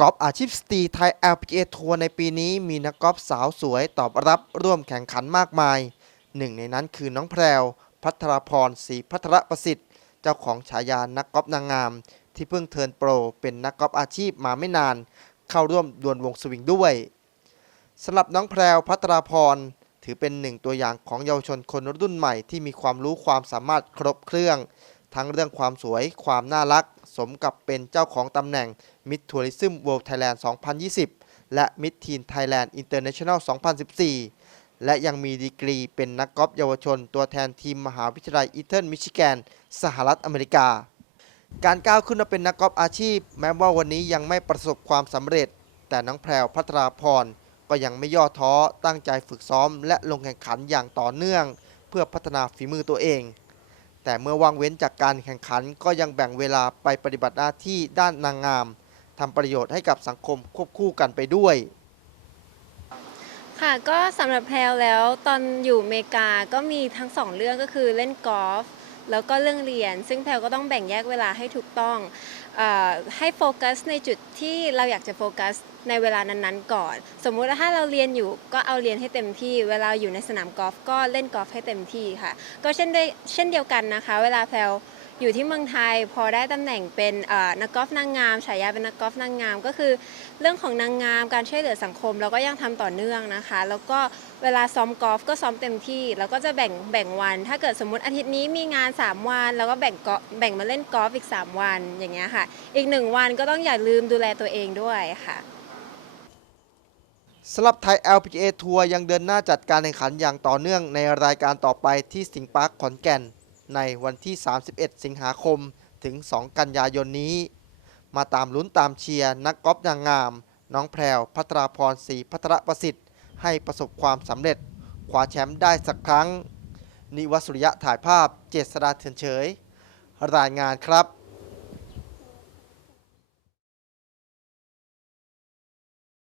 กอล์ฟอาชีพสตรีไทย LPGA ทัวร์ในปีนี้มีนักกอล์ฟสาวสวยตอบรับร่วมแข่งขันมากมาย หนึ่งในนั้นคือน้องแพรว พัทรพรศรีพัทรประสิทธิ์ เจ้าของฉายานักกอล์ฟนางงาม ที่เพิ่งเทิร์นโปร เป็นนักกอล์ฟอาชีพมาไม่นาน เข้าร่วมดวลวงสวิงด้วยสำหรับน้องแพรวพัทรพรถือเป็นหนึ่งตัวอย่างของเยาวชนคนรุ่นใหม่ที่มีความรู้ความสามารถครบเครื่อง ทั้งเรื่องความสวย ความน่ารัก สมกับเป็นเจ้าของตำแหน่ง Mid Tourism World Thailand 2020 และ Mid Teen Thailand International 2014 และยังมีดีกรีเป็นนักกอล์ฟเยาวชน ตัวแทนทีมมหาวิทยาลัยอีเทิร์นมิชิแกน สหรัฐอเมริกา การก้าวขึ้นมาเป็นนักกอล์ฟอาชีพ แม้ว่าวันนี้ยังไม่ประสบความสำเร็จ แต่น้องแพรวพัทราพรก็ยังไม่ย่อท้อตั้งใจฝึกซ้อม และลงแข่งขันอย่างต่อเนื่อง เพื่อพัฒนาฝีมือตัวเอง แต่เมื่อวางเว้นจากการแข่งขันก็ยังแบ่งเวลาไปปฏิบัติหน้าที่ด้านนางงามทำประโยชน์ให้กับสังคมควบคู่กันไปด้วย ค่ะก็สำหรับแพลวแล้วตอนอยู่อเมริกาก็มีทั้งสองเรื่องก็คือเล่นกอล์ฟ แล้วก็เรื่องเรียน ซึ่งแพลวก็ต้องแบ่งแยกเวลาให้ถูกต้องอให้โฟกัสในจุดที่เราอยากจะโฟกัสในเวลานั้นๆ ก่อน สมมุติว่าถ้าเราเรียนอยู่ก็เอาเรียนให้เต็มที่ เวลาอยู่ในสนามกอล์ฟก็เล่นกอล์ฟให้เต็มที่ค่ะ ก็เช่นเช่นเดียวกันนะคะ เวลาแพล อยู่ที่เมืองไทยพอได้ตำแหน่งเป็นนักกอล์ฟนางงามฉายาเป็นนักกอล์ฟนางงาม ก็คือ เรื่องของนางงามการช่วยเหลือสังคมเราก็ยังทำต่อเนื่องนะคะ แล้วก็เวลาซ้อมกอล์ฟก็ซ้อมเต็มที่แล้วก็จะแบ่งแบ่งวัน ถ้าเกิดสมมติอาทิตย์นี้มีงาน 3 วัน แล้วก็แบ่งกอล์ฟแบ่งมาเล่นกอล์ฟอีก 3 วันอย่างเงี้ยค่ะ อีก 1 วันก็ต้องอย่าลืมดูแลตัวเองด้วยค่ะสำหรับไทย LPGA ทัวร์ยังเดินหน้าจัดการแข่งขันอย่างต่อเนื่องในรายการต่อไปที่สิงห์ปาร์คขอนแก่น ในวันที่ 31 สิงหาคมถึง 2 กันยายนนี้ มาตามลุ้นตามเชียร์นักกอล์ฟนางงาม น้องแพรวพัทราพรศรีพัทรประสิทธิ์ ให้ประสบความสำเร็จคว้าแชมป์ได้สักครั้ง นิวัสุริยะถ่ายภาพเจษดาเถือนเฉย รายงานครับ